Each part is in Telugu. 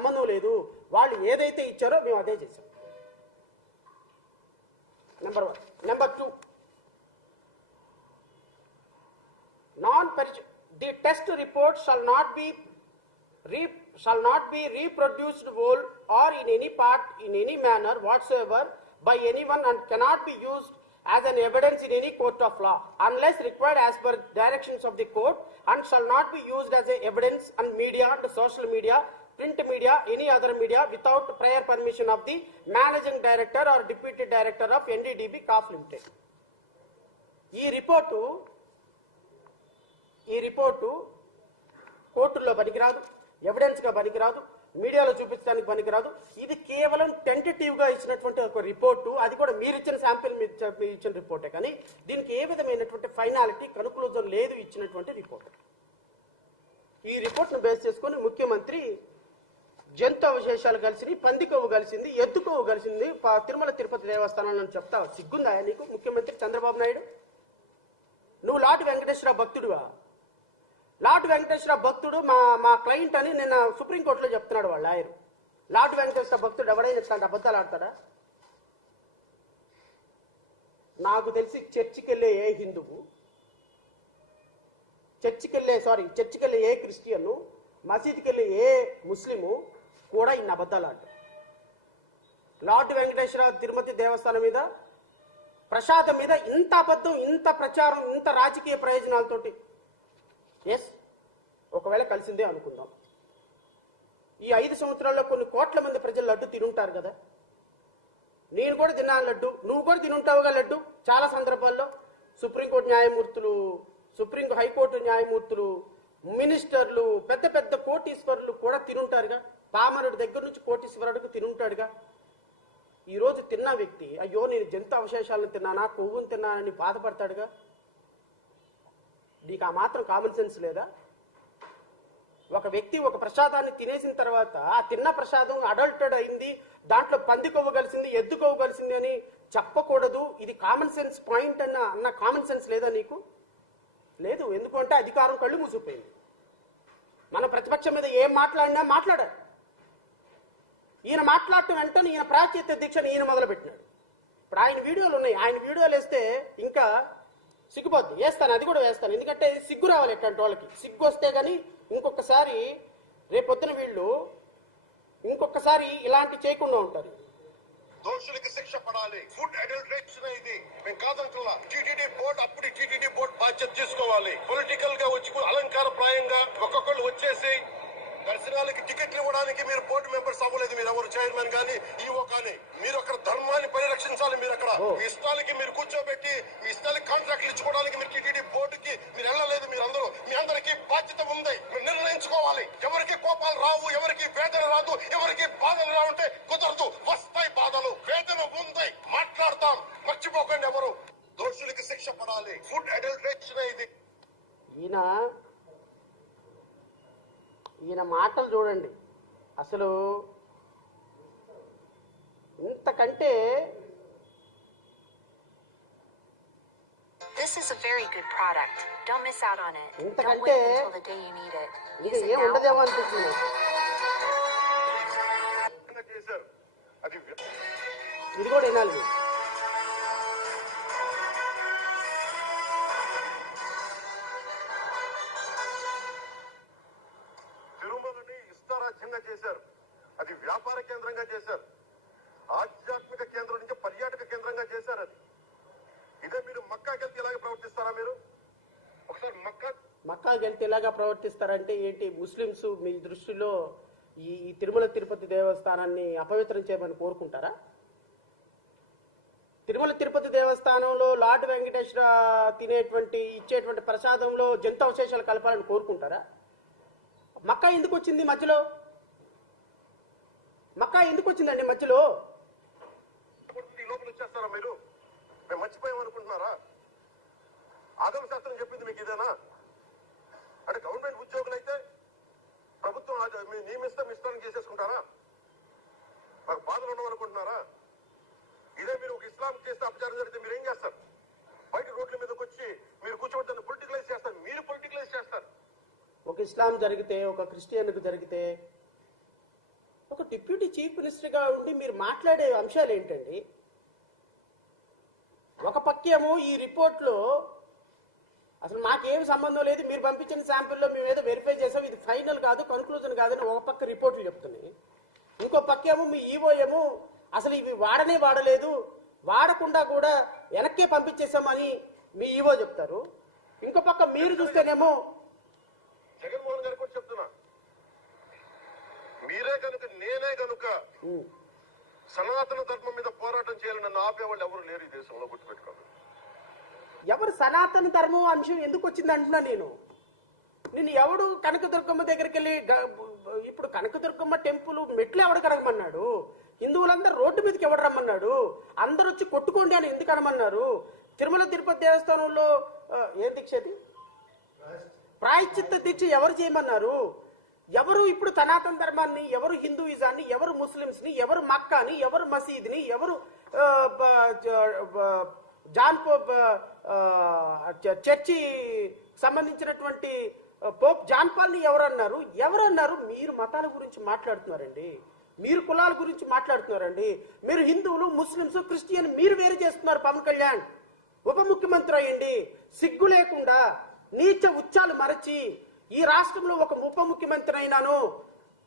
సంబంధం లేదు, వాళ్ళు ఏదైతే ఇచ్చారో మేము అదే చేసాం. Number 1. Number 2, the test report shall not be reproduced whole or in any part in any manner whatsoever by anyone and cannot be used as an evidence in any court of law unless required as per directions of the court, and shall not be used as a evidence on media and social media, print media, any other media without prior permission of the managing director or deputy director of NDDB CAF Limited. ఈ రిపోర్టు కోర్టుల్లో పనికిరాదు, ఎవిడెన్స్గా పనికిరాదు, మీడియాలో చూపించడానికి పనికిరాదు. ఇది కేవలం టెంటేటివ్గా ఇచ్చినటువంటి ఒక రిపోర్టు, అది కూడా మీరు ఇచ్చిన శాంపిల్ మీరు ఇచ్చిన రిపోర్టే, కానీ దీనికి ఏ విధమైనటువంటి ఫైనాలిటీ కన్క్లూజన్ లేదు ఇచ్చినటువంటి రిపోర్ట్. ఈ రిపోర్ట్ను బేస్ చేసుకొని ముఖ్యమంత్రి జంతు అవశేషాలు కలిసింది, పందికొవ్వు కలిసింది, ఎద్దుకొవ్వు కలిసింది తిరుమల తిరుపతి దేవస్థానంలో చెప్తావు. సిగ్గుందా నీకు ముఖ్యమంత్రి చంద్రబాబు నాయుడు? నువ్వు లాటి వెంకటేశ్వర భక్తుడువా? లాటు వెంకటేశ్వర భక్తుడు మా క్లయింట్ అని నిన్న సుప్రీంకోర్టులో చెప్తున్నాడు వాళ్ళ లాయర్. లాటు వెంకటేశ్వర భక్తుడు ఎవడైనా ఇట్లాంటి అబద్ధాలు ఆడతాడా? నాకు తెలిసి చర్చికి వెళ్ళే ఏ హిందువు, చర్చికి వెళ్ళే ఏ క్రిస్టియన్, మసీద్కి వెళ్ళే ఏ ముస్లిము కూడా ఇన్ని అబద్ధాలు ఆడతారు. లాటు వెంకటేశ్వర తిరుమతి దేవస్థానం మీద, ప్రసాదం మీద ఇంత అబద్ధం, ఇంత ప్రచారం, ఇంత రాజకీయ ప్రయోజనాలతోటి. ఎస్, ఒకవేళ కలిసిందే అనుకుందాం. ఈ 5 సంవత్సరాల్లో కొన్ని కోట్ల మంది ప్రజలు లడ్డు తినుంటారు కదా. నేను కూడా తిన్నాను లడ్డు, నువ్వు కూడా తినుంటావుగా లడ్డు. చాలా సందర్భాల్లో హైకోర్టు న్యాయమూర్తులు, మినిస్టర్లు, పెద్ద పెద్ద కోటీశ్వరులు కూడా తినుంటారుగా. పామరుడి దగ్గర నుంచి కోటీశ్వరుడికి తినుంటాడుగా. ఈరోజు తిన్న వ్యక్తి అయ్యో నేను జంతు అవశేషాలను తిన్నానా, కొవ్వును తిన్నానని బాధపడతాడుగా. నీకు ఆ మాత్రం కామన్ సెన్స్ లేదా? ఒక వ్యక్తి ఒక ప్రసాదాన్ని తినేసిన తర్వాత ఆ తిన్న ప్రసాదం అడల్టెడ్ అయింది, దాంట్లో పంది కొవ్వు కలిసింది, ఎద్దు కొవ్వు కలిసింది అని చెప్పకూడదు. ఇది కామన్ సెన్స్ పాయింట్ అన్న కామన్ సెన్స్ లేదా నీకు? లేదు. ఎందుకంటే అధికారం కళ్ళు మూసిపోయింది. మన ప్రతిపక్షం మీద ఏం మాట్లాడినా మాట్లాడారు. ఈయన మాట్లాడటం వెంటనే ఈయన ప్రాచ్యత దీక్షను ఈయన మొదలుపెట్టినాడు. ఇప్పుడు ఆయన వీడియోలు ఉన్నాయి, ఆయన వీడియోలు వేస్తే ఇంకా సిగ్గుపోద్ది. వేస్తాను, అది కూడా వేస్తాను. ఎందుకంటే సిగ్గు రావాలి ఎట్లాంటి వాళ్ళకి. సిగ్గు వస్తే కానీ ఇంకొకసారి రేపొద్దున వీళ్ళు ఇంకొకసారి ఇలాంటి చేయకుండా ఉంటారు. దోషులకి శిక్ష పడాలి. ఫుడ్ అడల్టరేషన్ ఇది మేము కాదంటున్నా. టీటీడీ బోర్డు అప్పుడు టీటీడీ బోర్డు బాధ్యత తీసుకోవాలి. పొలిటికల్ గా వచ్చి అలంకార ప్రాయంగా ఒక్కొక్కళ్ళు వచ్చేసి దర్శనాలకి టికెట్లు ఇవ్వడానికి మీరు బోర్డు మెంబర్స్ అవ్వలేదు. మీరు ఎవరు చైర్మన్ కానీ ఈవో కానీ మీరు అక్కడ ధర్మాన్ని పరిరక్షించాలి. మీరు అక్కడ మీ ఇష్టాలకి మీరు కూర్చోబెట్టి మీ ఇష్టాలకి కాంట్రాక్ట్లు ఇచ్చుకోవడానికి మీరు టీటీడీ బోర్డుకి మీరు వెళ్ళలేదు. మీరు అందరూ మీ అందరికీ బాధ్యత ఉంది. మీరు నిర్ణయించుకోవాలి. ఎవరికి కోపాలు రావు, ఎవరికి వేదన రాదు, ఎవరికి బాధలు రావుంటే కుదరదు. వస్తాయి బాధలు, వేదన ఉంది, మాట్లాడతాం. మర్చిపోకండి, ఎవరు దోషులకి శిక్ష పడాలి. ఫుడ్ అడల్టరేషన్ ఇది. ఈయన మాటలు చూడండి. అసలు ఇంతకంటే This is a very good product. Don't miss out on it. Don't wait until the day you need it. ఇది ఏం ఉండదేమో అనిపిస్తుంది. ఇది కూడా వినాలి. చేశారు. అది వ్యాపార కేంద్రంగా చేశారు. ఆధ్యాత్మిక కేంద్రం నుంచి పర్యాటక కేంద్రంగా చేశారు. అది ఇదే మీరు మక్కాకి వెళ్తే ఇలాగే ప్రవర్తిస్తారా? మీరు ఒకసారి మక్కాకి వెళ్తే ఇలాగా ప్రవర్తిస్తారంటే ఏంటి? ముస్లింస్ మీ దృష్టిలో ఈ తిరుమల తిరుపతి దేవస్థానాన్ని అపవిత్రం చేయమని కోరుకుంటారా? తిరుమల తిరుపతి దేవస్థానంలో లార్డ్ వెంకటేశ్వర ఇచ్చేటువంటి ప్రసాదంలో జంతు అవశేషాలు కలపాలని కోరుకుంటారా? మక్కా ఎందుకు వచ్చింది మధ్యలో? మక్కా ఎందుకు వచ్చిందండి మధ్యలో? లోపల వచ్చేస్తారా మీరు? మేము మర్చిపోయామనుకుంటున్నారా? ఆగమ శాస్త్రం చెప్పింది మీకు ఇదేనా? అంటే గవర్నమెంట్ ఉద్యోగులు అయితే ప్రభుత్వం నియమిస్తే మిస్టర్ని చేసేసుకుంటారా? మాకు బాధలు ఉండవనుకుంటున్నారా? ఇదే మీరు ఒక ఇస్లాం చేస్తే అపచారం జరిగితే మీరు ఏం చేస్తారు? బయట రోడ్ల మీదకి వచ్చి మీరు కూర్చోబెట్టి పొలిటికలైజ్ చేస్తారు. మీరు పొలిటికలైజ్ చేస్తారు. ఒక ఇస్లాం జరిగితే, ఒక క్రిస్టియన్కు జరిగితే డిప్యూటీ చీఫ్ మినిస్టర్గా ఉండి మీరు మాట్లాడే అంశాలు ఏంటండి? ఒక పక్కేమో ఈ రిపోర్ట్లో అసలు మాకేం సంబంధం లేదు, మీరు పంపించిన శాంపిల్లో మేము ఏదో వెరిఫై చేసాం, ఇది ఫైనల్ కాదు, కన్క్లూజన్ కాదని ఒక పక్క రిపోర్ట్లు చెప్తున్నాయి. ఇంకో పక్కేమో మీ ఈవో ఏమో అసలు ఇవి వాడనే వాడలేదు, వాడకుండా కూడా వెనక్కే పంపించేసామని మీ ఈవో చెప్తారు. ఇంకో పక్క మీరు చూస్తేనేమో జగన్మోహన్ గారు కూడా చెప్తున్నా, మీరే కనుక నేనే కనుక సనాతన ధర్మం మీద పోరాటం చేయాలని నన్ను ఆపేవాళ్ళు ఎవరు లేరు ఈ దేశంలో, గుర్తుపెట్టుకోండి. ఎవరు సనాతన ధర్మం అంశం ఎందుకు వచ్చింది అంటున్నా నేను ఎవడు కనకదుర్గమ్మ దగ్గరికి వెళ్ళి ఇప్పుడు కనకదుర్గమ్మ టెంపుల్ మెట్లు ఎవడు కడగమన్నాడు? హిందువులందరూ రోడ్డు మీదకి ఎవడు రమ్మన్నాడు? అందరూ వచ్చి కొట్టుకోండి అని ఎందుకు అనమన్నారు? తిరుమల తిరుపతి దేవస్థానంలో ఏ దీక్ష అది? ప్రాయశ్చిత్త దీక్ష ఎవరు చేయమన్నారు? ఎవరు ఇప్పుడు సనాతన ధర్మాన్ని, ఎవరు హిందూయిజాన్ని, ఎవరు ముస్లింస్ని, ఎవరు మక్కాని, ఎవరు మసీద్ని, ఎవరు చర్చి సంబంధించినటువంటి పోప్ జాన్ పాల్ని ఎవరన్నారు? మీరు మతాల గురించి మాట్లాడుతున్నారండి, మీరు కులాల గురించి మాట్లాడుతున్నారండి, మీరు హిందువులు, ముస్లింస్, క్రిస్టియన్ మీరు వేరు చేస్తున్నారు. పవన్ కళ్యాణ్ ఉప ముఖ్యమంత్రి అయ్యండి, సిగ్గు లేకుండా నీచ ఉచ్చాలు మరచి ఈ రాష్ట్రంలో ఒక ఉప ముఖ్యమంత్రి అయినాను,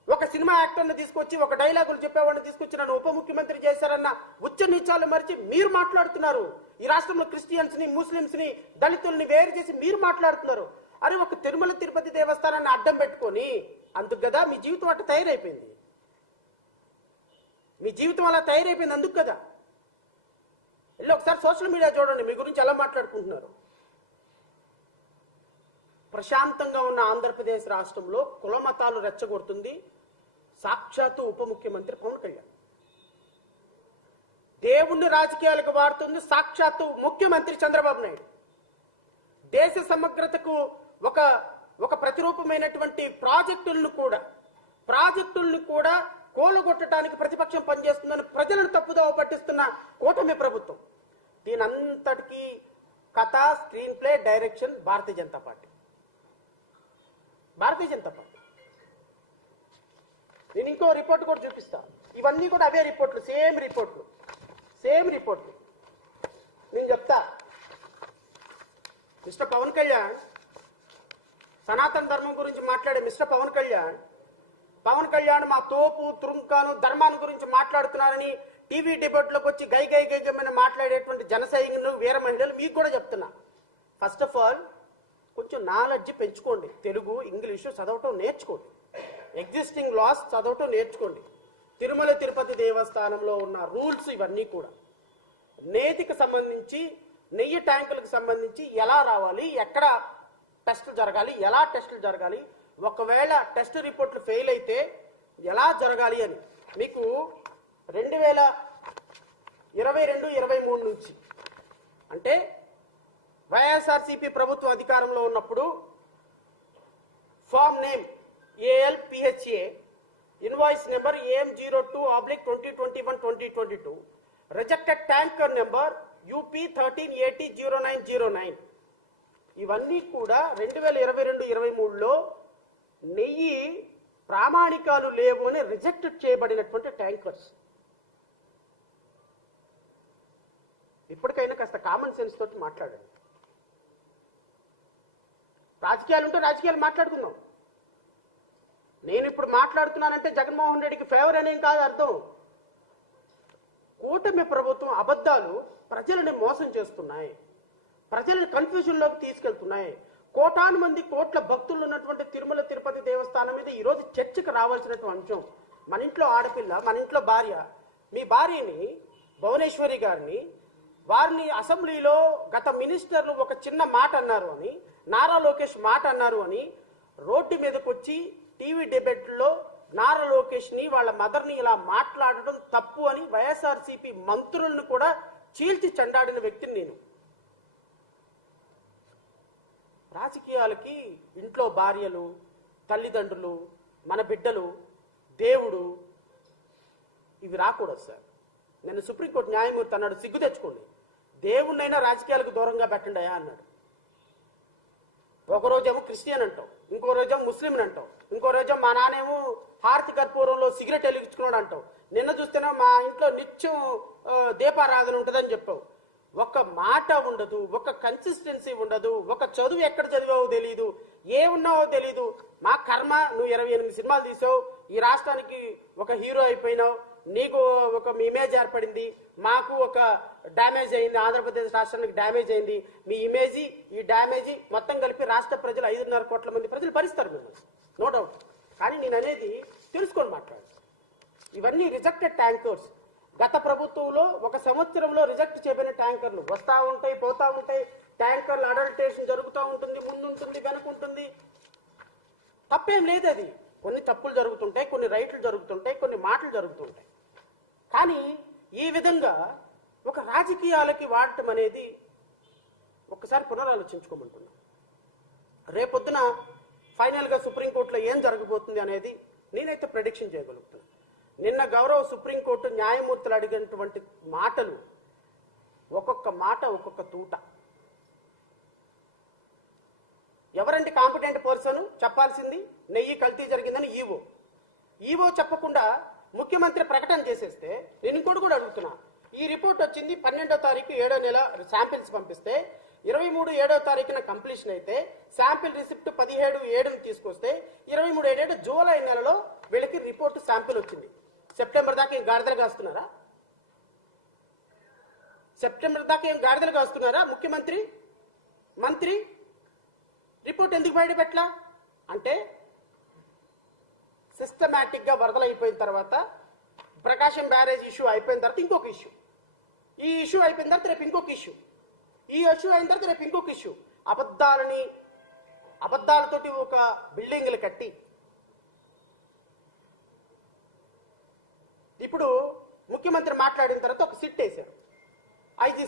ఒక సినిమా యాక్టర్ని తీసుకొచ్చి ఒక డైలాగులు చెప్పేవాడిని తీసుకొచ్చి నన్ను ఉప ముఖ్యమంత్రి చేశారన్న ఉచ్చ నీచాలు మరిచి మీరు మాట్లాడుతున్నారు. ఈ రాష్ట్రంలో క్రిస్టియన్స్ ని, ముస్లింస్ ని, దళితుల్ని వేరు చేసి మీరు మాట్లాడుతున్నారు. అరే ఒక తిరుమల తిరుపతి దేవస్థానాన్ని అడ్డం పెట్టుకొని, అందుకు కదా మీ జీవితం అట్లా తయారైపోయింది, మీ జీవితం అలా తయారైపోయింది అందుకు కదా. వెళ్ళి ఒకసారి సోషల్ మీడియా చూడండి, మీ గురించి ఎలా మాట్లాడుకుంటున్నారు. ప్రశాంతంగా ఉన్న ఆంధ్రప్రదేశ్ రాష్ట్రంలో కుల మతాలు రెచ్చగొడుతుంది సాక్షాత్తు ఉప ముఖ్యమంత్రి పవన్ కళ్యాణ్. దేవుణ్ణి రాజకీయాలకు వాడుతుంది సాక్షాత్తు ముఖ్యమంత్రి చంద్రబాబు నాయుడు. దేశ సమగ్రతకు ఒక ప్రతిరూపమైనటువంటి ప్రాజెక్టులను కూడా కూలగొట్టడానికి ప్రతిపక్షం పనిచేస్తుందని ప్రజలను తప్పుదోవ పట్టిస్తున్న కూటమి ప్రభుత్వం. దీనంతటికీ కథ, screen play, direction Bharatiya Janata party. నేను ఇంకో రిపోర్ట్ కూడా చూపిస్తా. ఇవన్నీ కూడా అవే రిపోర్ట్లు, సేమ్ రిపోర్ట్లు. నేను చెప్తా, మిస్టర్ పవన్ కళ్యాణ్, సనాతన ధర్మం గురించి మాట్లాడే మిస్టర్ పవన్ కళ్యాణ్ మా తోపు తురుంకాను ధర్మాన్ని గురించి మాట్లాడుతున్నారని టీవీ డిబేట్లోకి వచ్చి గైగమైన మాట్లాడేటువంటి జన సైనికులు, వీర మహిళలు మీకు కూడా చెప్తున్నా, ఫస్ట్ ఆఫ్ ఆల్ కొంచెం నాలెడ్జ్ పెంచుకోండి. తెలుగు, ఇంగ్లీషు చదవటం నేర్చుకోండి. ఎగ్జిస్టింగ్ లాస్ చదవటం నేర్చుకోండి. తిరుమల తిరుపతి దేవస్థానంలో ఉన్న రూల్స్ ఇవన్నీ కూడా నేతికి సంబంధించి, నెయ్యి ట్యాంకులకు సంబంధించి ఎలా రావాలి, ఎక్కడ టెస్టులు జరగాలి, ఒకవేళ టెస్ట్ రిపోర్ట్లు ఫెయిల్ అయితే ఎలా జరగాలి అని మీకు 2022-23 నుంచి, అంటే వైఎస్ఆర్సీపీ ప్రభుత్వ అధికారంలో ఉన్నప్పుడు form name ALPHA, invoice number AM02/2021-2022, rejected tanker number UP13800909. ఇవన్నీ కూడా 2022-23లో నెయ్యి ప్రామాణికాలు లేవు అని రిజెక్ట్ చేయబడినటువంటి ట్యాంకర్స్. ఇప్పటికైనా కాస్త కామన్ సెన్స్ తోటి మాట్లాడండి. రాజకీయాలు ఉంటే రాజకీయాలు మాట్లాడుకుందాం. నేను ఇప్పుడు మాట్లాడుతున్నానంటే జగన్మోహన్ రెడ్డికి ఫేవర్ అనేం కాదు అర్థం. కూటమి ప్రభుత్వం అబద్ధాలు ప్రజలని మోసం చేస్తున్నాయి, ప్రజలను కన్ఫ్యూజన్లోకి తీసుకెళ్తున్నాయి. కోటాను మంది కోట్ల భక్తులు ఉన్నటువంటి తిరుమల తిరుపతి దేవస్థానం మీద ఈరోజు చర్చకు రావాల్సినటువంటి అంశం. మన ఇంట్లో ఆడపిల్ల, మన ఇంట్లో భార్య, మీ భార్యని భువనేశ్వరి గారిని, వారిని అసెంబ్లీలో గత మినిస్టర్లు ఒక చిన్న మాట అన్నారు అని, నారా లోకేష్ మాట అన్నారు అని రోడ్డు మీదకి వచ్చి టీవీ డిబేట్లో నారా లోకేష్ ని, వాళ్ళ మదర్ని ఇలా మాట్లాడడం తప్పు అని వైఎస్ఆర్సీపీ మంత్రులను కూడా చీల్చి చెండాడిన వ్యక్తిని నేను. రాజకీయాలకి ఇంట్లో భార్యలు, తల్లిదండ్రులు, మన బిడ్డలు, దేవుడు ఇవి రాకూడదు సార్. నేను సుప్రీంకోర్టు న్యాయమూర్తి అన్నాడు, సిగ్గు తెచ్చుకోండి, దేవుణ్ణైనా రాజకీయాలకు దూరంగా పెట్టండి అన్నాడు. ఒక రోజేమో క్రిస్టియన్ అంటాం, ఇంకో రోజేమో ముస్లిం అంటాం, ఇంకో రోజేమో మా నానేమో హారతి కర్పూరంలో సిగరెట్ వెలిగించుకున్నాడు అంటావు. నిన్న చూస్తేనే మా ఇంట్లో నిత్యం దీపారాధన ఉంటుందని చెప్పావు. ఒక మాట ఉండదు, ఒక కన్సిస్టెన్సీ ఉండదు, ఒక చదువు ఎక్కడ చదివావో తెలియదు, ఉన్నావో తెలీదు. మా కర్మ, నువ్వు 28 సినిమాలు తీసావు, ఈ రాష్ట్రానికి ఒక హీరో అయిపోయినావు, నీకు ఒక ఇమేజ్ ఏర్పడింది, మాకు ఒక డ్యామేజ్ అయింది, ఆంధ్రప్రదేశ్ రాష్ట్రానికి డ్యామేజ్ అయింది. మీ ఇమేజీ ఈ డ్యామేజీ మొత్తం కలిపి రాష్ట్ర ప్రజలు 5.5 కోట్ల మంది ప్రజలు భరిస్తారు మిమ్మల్ని, నో డౌట్. కానీ నేను అనేది తెలుసుకొని మాట్లాడు. ఇవన్నీ రిజెక్టెడ్ ట్యాంకర్స్. గత ప్రభుత్వంలో 1 సంవత్సరంలో రిజెక్ట్ చేయబడిన ట్యాంకర్లు వస్తూ ఉంటాయి, పోతా ఉంటాయి. ట్యాంకర్లు అడల్టేషన్ జరుగుతూ ఉంటుంది, ముందుంటుంది, వెనుకుంటుంది. తప్పేం లేదు. అది కొన్ని తప్పులు జరుగుతుంటాయి, కొన్ని రైట్లు జరుగుతుంటాయి, కొన్ని మాటలు జరుగుతుంటాయి. కానీ ఈ విధంగా ఒక రాజకీయాలకి వాడటం అనేది ఒక్కసారి పునరాలోచించుకోమంటున్నాను. రేపొద్దున ఫైనల్గా సుప్రీంకోర్టులో ఏం జరగబోతుంది అనేది నేనైతే ప్రెడిక్షన్ చేయగలుగుతున్నాను. నిన్న గౌరవ సుప్రీంకోర్టు న్యాయమూర్తులు అడిగినటువంటి మాటలు, ఒక్కొక్క మాట ఒక్కొక్క తూట. ఎవరంటే కాంపిటెంట్ పర్సన్ చెప్పాల్సింది? నెయ్యి కల్తీ జరిగిందని ఈవో చెప్పకుండా ముఖ్యమంత్రి ప్రకటన చేసేస్తే నేను ఇంకోటి కూడా అడుగుతున్నా. ఈ రిపోర్ట్ వచ్చింది 12వ తారీఖు 7వ నెల శాంపిల్స్ పంపిస్తే 23 7వ తారీఖున కంప్లీషన్ అయితే శాంపిల్ రిసిప్ట్ 17/7 తీసుకొస్తే 23 జూలై నెలలో వీళ్ళకి రిపోర్ట్ శాంపిల్ వచ్చింది. సెప్టెంబర్ దాకా ఏం గాడిదలు కాస్తున్నారా? సెప్టెంబర్ దాకా ఏం గాడిదలు కాస్తున్నారా? ముఖ్యమంత్రి, మంత్రి రిపోర్ట్ ఎందుకు బయట పెట్టలా? అంటే సిస్టమేటిక్ గా వరదలు అయిపోయిన తర్వాత, ప్రకాశం బ్యారేజ్ ఇష్యూ అయిపోయిన తర్వాత ఇంకొక ఇష్యూ, ఈ ఇష్యూ అయిపోయిన తర్వాత రేపు ఇంకొక ఇష్యూ, ఈ ఇష్యూ అయిన తర్వాత రేపు ఇంకొక ఇష్యూ. అబద్ధాలతోటి ఒక బిల్డింగ్లు కట్టి ఇప్పుడు ముఖ్యమంత్రి మాట్లాడిన తర్వాత ఒక సిట్ వేశారు. ఐజీ